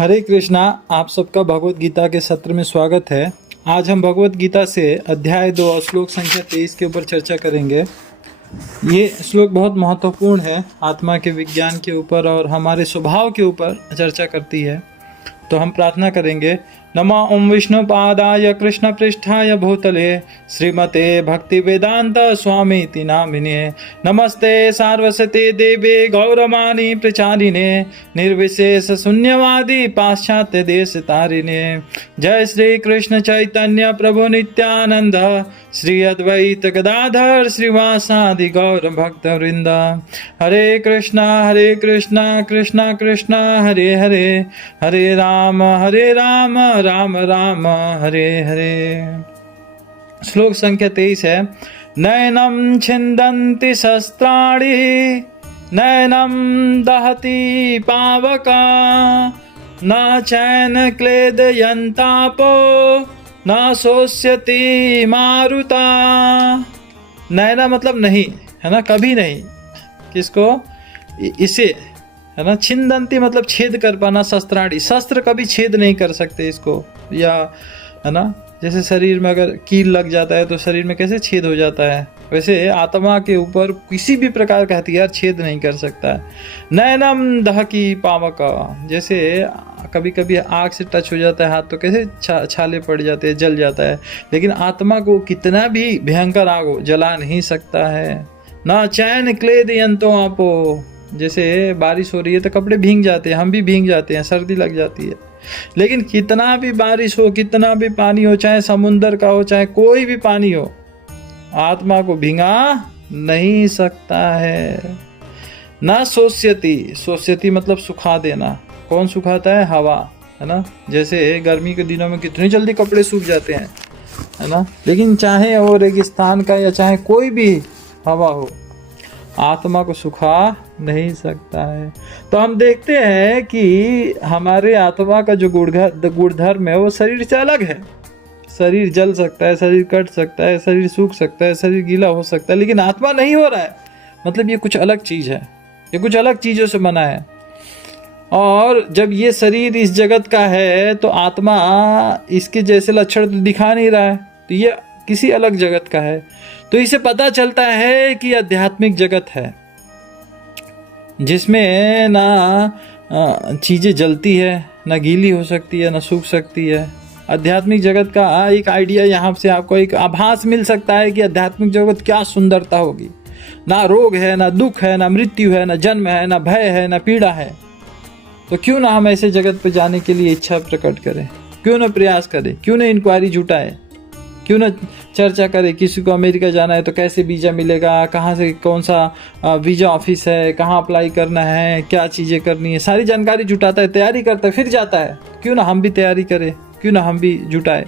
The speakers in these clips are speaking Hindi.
हरे कृष्णा। आप सबका भगवत गीता के सत्र में स्वागत है। आज हम भगवत गीता से अध्याय 2 श्लोक संख्या 23 के ऊपर चर्चा करेंगे। ये श्लोक बहुत महत्वपूर्ण है, आत्मा के विज्ञान के ऊपर और हमारे स्वभाव के ऊपर चर्चा करती है। तो हम प्रार्थना करेंगे। नमो ओम विष्णुपादाय कृष्ण पृष्ठाय भूतले श्रीमते भक्ति वेदांत स्वामी नामिने नमस्ते सारस्वते देवे गौरवाणी प्रचारिणे निर्विशेष शून्यवादी पाश्चात्य देश तारिणे। जय श्री कृष्ण चैतन्य प्रभु नित्यानंद श्री अद्वैत गदाधर श्रीवासादि गौर भक्त वृंद। हरे कृष्णा कृष्णा कृष्णा हरे हरे, हरे राम राम राम हरे हरे। श्लोक संख्या 23 है। नैनम छिन्दन्ति शस्त्राणि नैनम दहति पावका न चैन क्लेदयन्तापो न शोष्यति मारुता। नैना मतलब नहीं, है ना, कभी नहीं। किसको? इसे, है ना। छिन्दन्ति मतलब छेद कर पाना। शस्त्राणि, शस्त्र कभी छेद नहीं कर सकते इसको, या है ना, जैसे शरीर में अगर कील लग जाता है तो शरीर में कैसे छेद हो जाता है, वैसे आत्मा के ऊपर किसी भी प्रकार का हथियार छेद नहीं कर सकता है। नैनम दहकी पावका, जैसे कभी कभी आग से टच हो जाता है हाथ तो कैसे छाले पड़ जाते हैं, जल जाता है, लेकिन आत्मा को कितना भी भयंकर आग हो जला नहीं सकता है। ना चैन क्लेदयन्तो आपो, जैसे बारिश हो रही है तो कपड़े भीग जाते हैं, हम भी भीग जाते हैं, सर्दी लग जाती है, लेकिन कितना भी बारिश हो, कितना भी पानी हो, चाहे समुंदर का हो, चाहे कोई भी पानी हो, आत्मा को भीगा नहीं सकता है। ना शोष्यति, शोष्यति मतलब सुखा देना। कौन सुखाता है? हवा, है ना। जैसे गर्मी के दिनों में कितनी जल्दी कपड़े सूख जाते हैं, है ना, लेकिन चाहे वो रेगिस्तान का या चाहे कोई भी हवा हो, आत्मा को सुखा नहीं सकता है। तो हम देखते हैं कि हमारे आत्मा का जो गुणधर्म है वो शरीर से अलग है। शरीर जल सकता है, शरीर कट सकता है, शरीर सूख सकता है, शरीर गीला हो सकता है, लेकिन आत्मा नहीं हो रहा है। मतलब ये कुछ अलग चीज है, ये कुछ अलग चीजों से बना है। और जब ये शरीर इस जगत का है तो आत्मा इसके जैसे लक्षण तो दिखा नहीं रहा है, तो ये किसी अलग जगत का है। तो इसे पता चलता है कि आध्यात्मिक जगत है जिसमें ना चीजें जलती है, ना गीली हो सकती है, ना सूख सकती है। आध्यात्मिक जगत का एक आइडिया यहाँ से आपको एक आभास मिल सकता है कि आध्यात्मिक जगत क्या सुंदरता होगी। ना रोग है, ना दुख है, ना मृत्यु है, ना जन्म है, ना भय है, ना पीड़ा है। तो क्यों ना हम ऐसे जगत पर जाने के लिए इच्छा प्रकट करें, क्यों ना प्रयास करें, क्यों ना इंक्वायरी जुटाए, क्यों ना चर्चा करें। किसी को अमेरिका जाना है तो कैसे वीज़ा मिलेगा, कहाँ से कौन सा वीज़ा ऑफिस है, कहाँ अप्लाई करना है, क्या चीज़ें करनी है, सारी जानकारी जुटाता है, तैयारी करता है, फिर जाता है। क्यों ना हम भी तैयारी करें, क्यों ना हम भी जुटाए।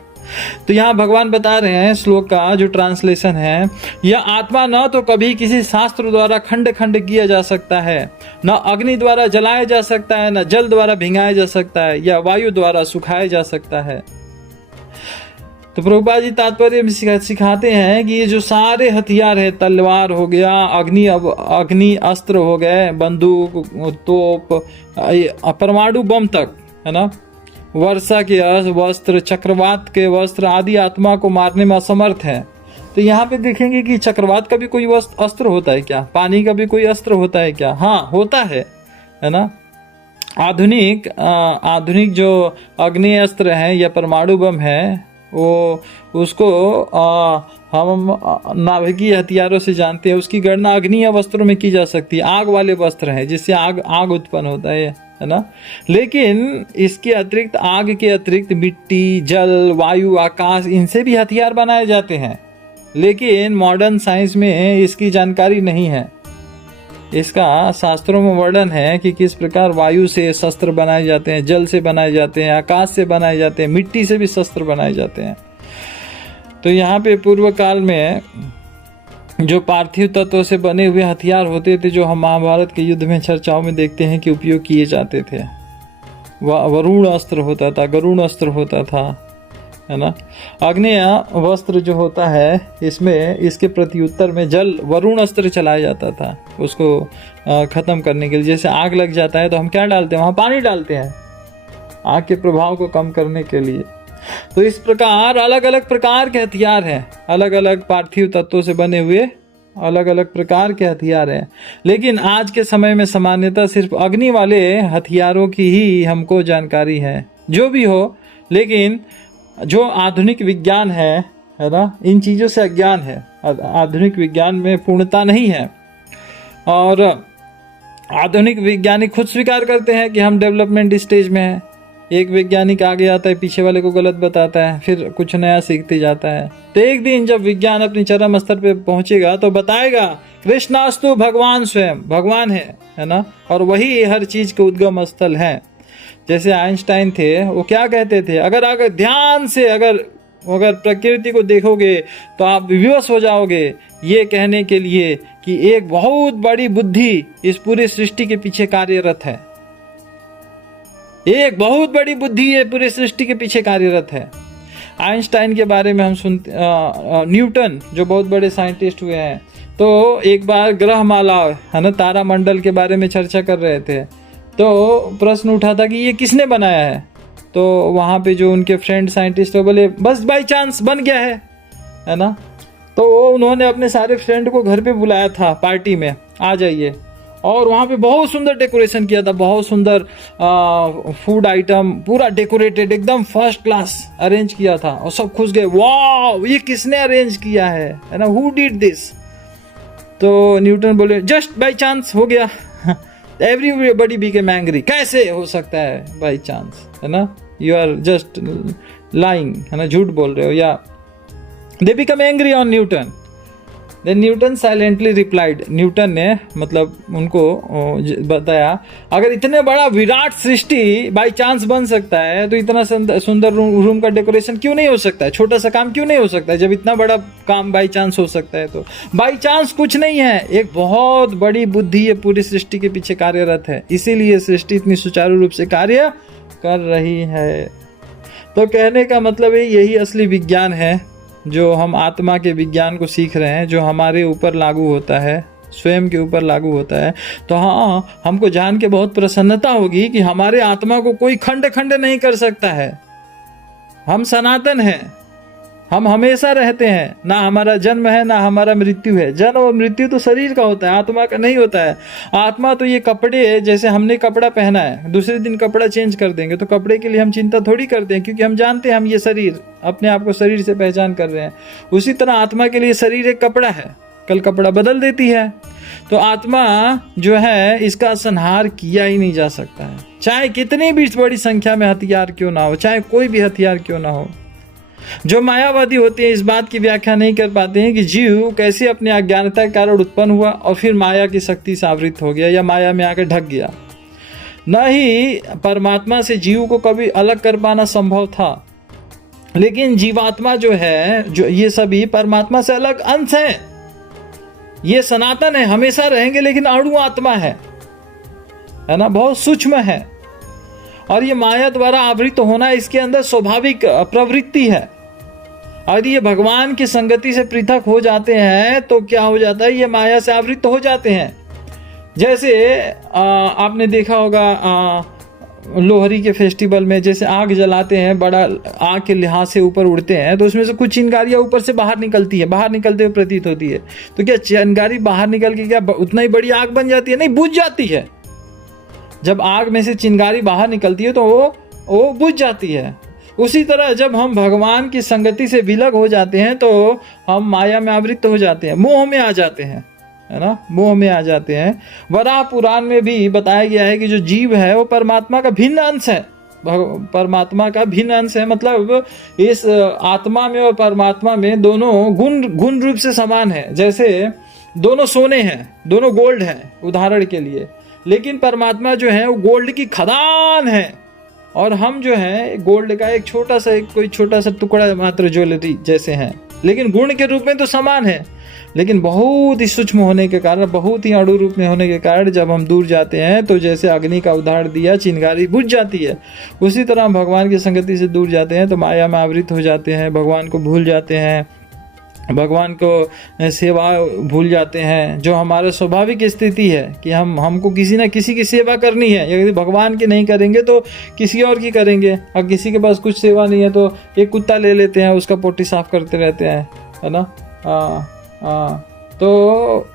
तो यहाँ भगवान बता रहे हैं, श्लोक का जो ट्रांसलेशन है, यह आत्मा न तो कभी किसी शास्त्र द्वारा खंड खंड किया जा सकता है, न अग्नि द्वारा जलाया जा सकता है, न जल द्वारा भिंगाया जा सकता है, या वायु द्वारा सुखाया जा सकता है। तो प्रभुपाद जी तात्पर्य में सिखाते हैं कि ये जो सारे हथियार है, तलवार हो गया, अग्नि अस्त्र हो गए, बंदूक, तोप, परमाणु बम तक, है ना, वर्षा के वस्त्र, चक्रवात के वस्त्र आदि आत्मा को मारने में असमर्थ है। तो यहाँ पे देखेंगे कि चक्रवात का भी कोई अस्त्र होता है क्या? पानी का भी कोई अस्त्र होता है क्या? हाँ, होता है ना। आधुनिक जो अग्नि अस्त्र है या परमाणु बम है, वो उसको हम नाभिकीय हथियारों से जानते हैं। उसकी गणना अग्नि वस्त्रों में की जा सकती है। आग वाले वस्त्र हैं जिससे आग उत्पन्न होता है ना। लेकिन इसके अतिरिक्त, आग के अतिरिक्त मिट्टी, जल, वायु, आकाश, इनसे भी हथियार बनाए जाते हैं, लेकिन मॉडर्न साइंस में इसकी जानकारी नहीं है। इसका शास्त्रों में वर्णन है कि किस प्रकार वायु से शस्त्र बनाए जाते हैं, जल से बनाए जाते हैं, आकाश से बनाए जाते हैं, मिट्टी से भी शस्त्र बनाए जाते हैं। तो यहाँ पे पूर्व काल में जो पार्थिव तत्व से बने हुए हथियार होते थे, जो हम महाभारत के युद्ध में चर्चाओं में देखते हैं कि उपयोग किए जाते थे, वरुण अस्त्र होता था, गरुण अस्त्र होता था, है ना। आग्नेय वस्त्र जो होता है, इसमें इसके प्रत्युत्तर में जल वरुण अस्त्र चलाया जाता था उसको खत्म करने के लिए। जैसे आग लग जाता है तो हम क्या डालते हैं, वहाँ पानी डालते हैं, आग के प्रभाव को कम करने के लिए। तो इस प्रकार अलग अलग प्रकार के हथियार हैं, अलग अलग पार्थिव तत्वों से बने हुए अलग अलग प्रकार के हथियार हैं। लेकिन आज के समय में सामान्यतः सिर्फ अग्नि वाले हथियारों की ही हमको जानकारी है। जो भी हो, लेकिन जो आधुनिक विज्ञान है ना, इन चीज़ों से अज्ञान है। आधुनिक विज्ञान में पूर्णता नहीं है, और आधुनिक वैज्ञानिक खुद स्वीकार करते हैं कि हम डेवलपमेंट स्टेज में हैं। एक वैज्ञानिक आगे आता है, पीछे वाले को गलत बताता है, फिर कुछ नया सीखते जाता है। तो एक दिन जब विज्ञान अपनी चरम स्तर पे पहुंचेगा तो बताएगा कृष्णास्तु भगवान स्वयं भगवान है ना, और वही हर चीज के उद्गम स्थल है। जैसे आइंस्टाइन थे, वो क्या कहते थे, अगर ध्यान से अगर प्रकृति को देखोगे तो आप विवश हो जाओगे ये कहने के लिए कि एक बहुत बड़ी बुद्धि इस पूरी सृष्टि के पीछे कार्यरत है। एक बहुत बड़ी बुद्धि ये पूरी सृष्टि के पीछे कार्यरत है। आइंस्टाइन के बारे में हम सुनते, न्यूटन जो बहुत बड़े साइंटिस्ट हुए हैं, तो एक बार ग्रहमाला है ना, तारा मंडल के बारे में चर्चा कर रहे थे। तो प्रश्न उठा था कि ये किसने बनाया है। तो वहाँ पे जो उनके फ्रेंड साइंटिस्ट है बोले बस बाई चांस बन गया है ना। तो उन्होंने अपने सारे फ्रेंड को घर पे बुलाया था पार्टी में, आ जाइए, और वहाँ पे बहुत सुंदर डेकोरेशन किया था, बहुत सुंदर फूड आइटम पूरा डेकोरेटेड एकदम फर्स्ट क्लास अरेंज किया था, और सब खुश गए, वाह ये किसने अरेंज किया है ना, हु डिड दिस। तो न्यूटन बोले जस्ट बाई चांस हो गया। एवरीबॉडी बिकेम एंग्री, कैसे हो सकता है बाई चांस, है ना, यू आर जस्ट लाइंग, है ना, झूठ बोल रहे हो। या they become angry on Newton. Then Newton silently replied, Newton ने मतलब उनको बताया अगर इतने बड़ा विराट सृष्टि बाई चांस बन सकता है तो इतना सुंदर रूम का डेकोरेशन क्यों नहीं हो सकता है, छोटा सा काम क्यों नहीं हो सकता है। जब इतना बड़ा काम बाई चांस हो सकता है तो बाई चांस कुछ नहीं है, एक बहुत बड़ी बुद्धि ये पूरी सृष्टि के पीछे कार्यरत है, इसीलिए सृष्टि इतनी सुचारू रूप से कार्य कर रही है। तो कहने का मतलब है यही असली विज्ञान है जो हम आत्मा के विज्ञान को सीख रहे हैं, जो हमारे ऊपर लागू होता है, स्वयं के ऊपर लागू होता है। तो हाँ, हमको जान के बहुत प्रसन्नता होगी कि हमारे आत्मा को कोई खंड खंड नहीं कर सकता है। हम सनातन हैं, हम हमेशा रहते हैं, ना हमारा जन्म है ना हमारा मृत्यु है। जन्म और मृत्यु तो शरीर का होता है, आत्मा का नहीं होता है। आत्मा तो ये कपड़े, जैसे हमने कपड़ा पहना है, दूसरे दिन कपड़ा चेंज कर देंगे, तो कपड़े के लिए हम चिंता थोड़ी करते हैं, क्योंकि हम जानते हैं हम ये शरीर, अपने आप को शरीर से पहचान कर रहे हैं। उसी तरह आत्मा के लिए शरीर एक कपड़ा है, कल कपड़ा बदल देती है। तो आत्मा जो है इसका संहार किया ही नहीं जा सकता है, चाहे कितनी भी बड़ी संख्या में हथियार क्यों ना हो, चाहे कोई भी हथियार क्यों ना हो। जो मायावादी होते हैं इस बात की व्याख्या नहीं कर पाते हैं कि जीव कैसे अपने अज्ञानता के कारण उत्पन्न हुआ और फिर माया की शक्ति से आवृत हो गया या माया में आकर ढक गया। न ही परमात्मा से जीव को कभी अलग कर पाना संभव था, लेकिन जीवात्मा जो है, जो ये सभी परमात्मा से अलग अंश हैं। ये सनातन है, हमेशा रहेंगे, लेकिन अणु आत्मा है ना, बहुत सूक्ष्म है। और ये माया द्वारा आवृत होना इसके अंदर स्वाभाविक प्रवृत्ति है। और ये भगवान की संगति से पृथक हो जाते हैं तो क्या हो जाता है, ये माया से आवृत हो जाते हैं। जैसे आपने देखा होगा लोहरी के फेस्टिवल में जैसे आग जलाते हैं, बड़ा आग के लिहाज से ऊपर उड़ते हैं, तो उसमें से कुछ चिंगारियां ऊपर से बाहर निकलती है, बाहर निकलते हुए प्रतीत होती है। तो क्या चिंगारी बाहर निकल के क्या उतना ही बड़ी आग बन जाती है? नहीं, बुझ जाती है। जब आग में से चिंगारी बाहर निकलती है तो वो बुझ जाती है। उसी तरह जब हम भगवान की संगति से विलग हो जाते हैं तो हम माया में आवृत हो जाते हैं, मोह में आ जाते हैं, है ना, मोह में आ जाते हैं। वराह पुराण में भी बताया गया है कि जो जीव है वो परमात्मा का भिन्न अंश है, परमात्मा का भिन्न अंश है। मतलब इस आत्मा में और परमात्मा में दोनों गुण रूप से समान है। जैसे दोनों सोने हैं, दोनों गोल्ड हैं उदाहरण के लिए, लेकिन परमात्मा जो है वो गोल्ड की खदान है और हम जो है गोल्ड का एक छोटा सा टुकड़ा मात्र ज्वेलरी जैसे हैं, लेकिन गुण के रूप में तो समान है। लेकिन बहुत ही सूक्ष्म होने के कारण, बहुत ही अणु रूप में होने के कारण जब हम दूर जाते हैं तो जैसे अग्नि का उदाहरण दिया, चिंगारी बुझ जाती है। उसी तरह हम भगवान की संगति से दूर जाते हैं तो माया में आवृत हो जाते हैं, भगवान को भूल जाते हैं, भगवान को सेवा भूल जाते हैं, जो हमारा स्वाभाविक स्थिति है कि हमको किसी ना किसी की सेवा करनी है। यदि भगवान की नहीं करेंगे तो किसी और की करेंगे। और किसी के पास कुछ सेवा नहीं है तो एक कुत्ता ले लेते हैं, उसका पोटी साफ करते रहते हैं, है ना। तो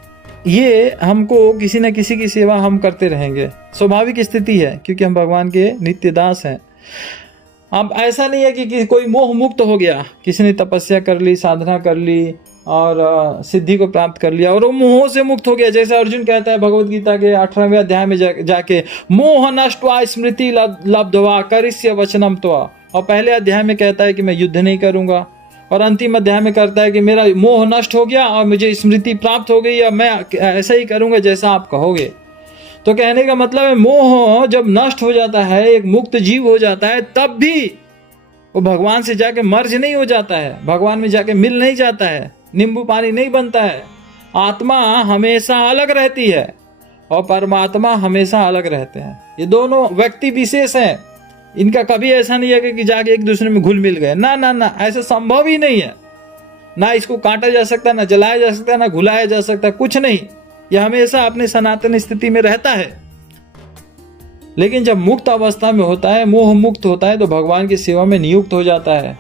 ये हमको किसी न किसी की सेवा हम करते रहेंगे, स्वाभाविक स्थिति है, क्योंकि हम भगवान के नित्य दास हैं। अब ऐसा नहीं है कि कोई मोह मुक्त हो गया, किसी ने तपस्या कर ली, साधना कर ली और सिद्धि को प्राप्त कर लिया और वो मोह से मुक्त हो गया। जैसे अर्जुन कहता है भगवत गीता के 18वें अध्याय में जाके, मोह नष्ट्वा स्मृति लब्ध्वा करिष्य वचनम त्वा। और पहले अध्याय में कहता है कि मैं युद्ध नहीं करूंगा, और अंतिम अध्याय में करता है कि मेरा मोह नष्ट हो गया और मुझे स्मृति प्राप्त हो गई, अब मैं ऐसा ही करूंगा जैसा आप कहोगे। तो कहने का मतलब है, मोह जब नष्ट हो जाता है, एक मुक्त जीव हो जाता है, तब भी वो भगवान से जाके मर्ज नहीं हो जाता है, भगवान में जाके मिल नहीं जाता है, नींबू पानी नहीं बनता है। आत्मा हमेशा अलग रहती है और परमात्मा हमेशा अलग रहते हैं। ये दोनों व्यक्ति विशेष हैं, इनका कभी ऐसा नहीं है कि जाके एक दूसरे में घुल मिल गए। ना ना ना, ऐसा संभव ही नहीं है। ना इसको काटा जा सकता, ना जलाया जा सकता, ना घुलाया जा सकता, कुछ नहीं। यह हमेशा अपने सनातन स्थिति में रहता है। लेकिन जब मुक्त अवस्था में होता है, मोह मुक्त होता है, तो भगवान की सेवा में नियुक्त हो जाता है।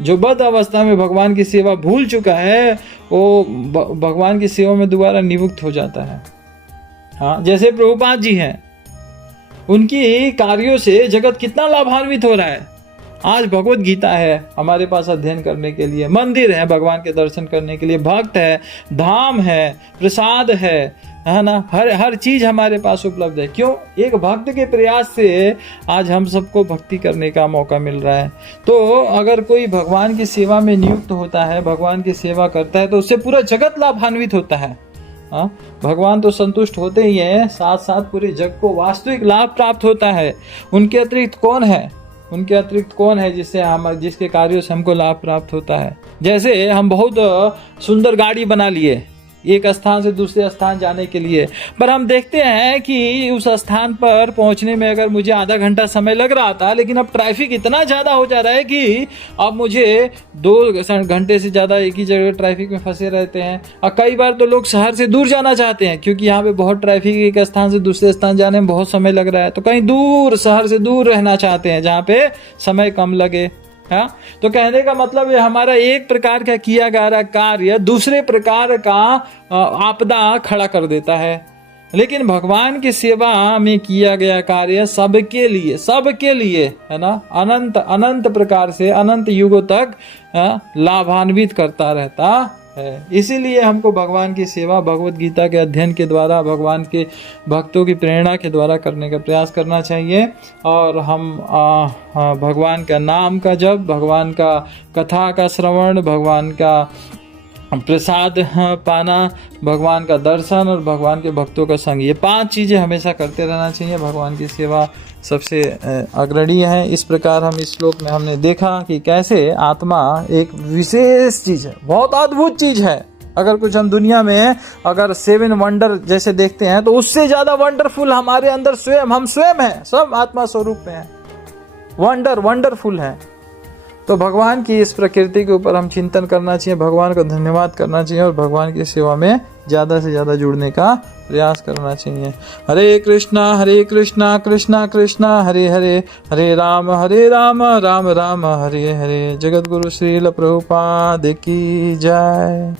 जो बद्ध अवस्था में भगवान की सेवा भूल चुका है, वो भगवान की सेवा में दोबारा नियुक्त हो जाता है। हाँ, जैसे प्रभुपाद जी हैं, उनकी कार्यों से जगत कितना लाभान्वित हो रहा है। आज भगवत गीता है हमारे पास अध्ययन करने के लिए, मंदिर है भगवान के दर्शन करने के लिए, भक्त है, धाम है, प्रसाद है ना, हर चीज हमारे पास उपलब्ध है। क्यों? एक भक्त के प्रयास से आज हम सबको भक्ति करने का मौका मिल रहा है। तो अगर कोई भगवान की सेवा में नियुक्त होता है, भगवान की सेवा करता है, तो उससे पूरा जगत लाभान्वित होता है। हाँ, भगवान तो संतुष्ट होते ही हैं, साथ साथ पूरे जग को वास्तविक लाभ प्राप्त होता है। उनके अतिरिक्त कौन है? उनके अतिरिक्त कौन है जिसके कार्यों से हमको लाभ प्राप्त होता है? जैसे हम बहुत सुंदर गाड़ी बना लिए एक स्थान से दूसरे स्थान जाने के लिए, पर हम देखते हैं कि उस स्थान पर पहुंचने में अगर मुझे आधा घंटा समय लग रहा था, लेकिन अब ट्रैफिक इतना ज़्यादा हो जा रहा है कि अब मुझे 2 घंटे से ज़्यादा एक ही जगह ट्रैफिक में फंसे रहते हैं। और कई बार तो लोग शहर से दूर जाना चाहते हैं, क्योंकि यहाँ पे बहुत ट्रैफिक, एक स्थान से दूसरे स्थान जाने में बहुत समय लग रहा है, तो कहीं दूर, शहर से दूर रहना चाहते हैं जहाँ पे समय कम लगे। हाँ, तो कहने का मतलब है, हमारा एक प्रकार का किया गया कार्य दूसरे प्रकार का आपदा खड़ा कर देता है। लेकिन भगवान की सेवा में किया गया कार्य सबके लिए है ना, अनंत अनंत प्रकार से अनंत युगों तक लाभान्वित करता रहता है। इसीलिए हमको भगवान की सेवा भगवत गीता के अध्ययन के द्वारा, भगवान के भक्तों की प्रेरणा के द्वारा करने का प्रयास करना चाहिए। और हम भगवान का नाम का जप, भगवान का कथा का श्रवण, भगवान का प्रसाद पाना, भगवान का दर्शन और भगवान के भक्तों का संग, ये 5 चीज़ें हमेशा करते रहना चाहिए। भगवान की सेवा सबसे अग्रणी है। इस प्रकार हम इस श्लोक में हमने देखा कि कैसे आत्मा एक विशेष चीज़ है, बहुत अद्भुत चीज़ है। अगर कुछ हम दुनिया में अगर 7 वंडर जैसे देखते हैं, तो उससे ज़्यादा वंडरफुल हमारे अंदर हम स्वयं हैं, सब आत्मा स्वरूप में है, वंडरफुल है। तो भगवान की इस प्रकृति के ऊपर हम चिंतन करना चाहिए, भगवान को धन्यवाद करना चाहिए और भगवान की सेवा में ज़्यादा से ज़्यादा जुड़ने का प्रयास करना चाहिए। हरे कृष्णा कृष्णा कृष्णा हरे हरे, हरे राम राम राम हरे हरे। जगत गुरु श्रील प्रभुपाद की जय।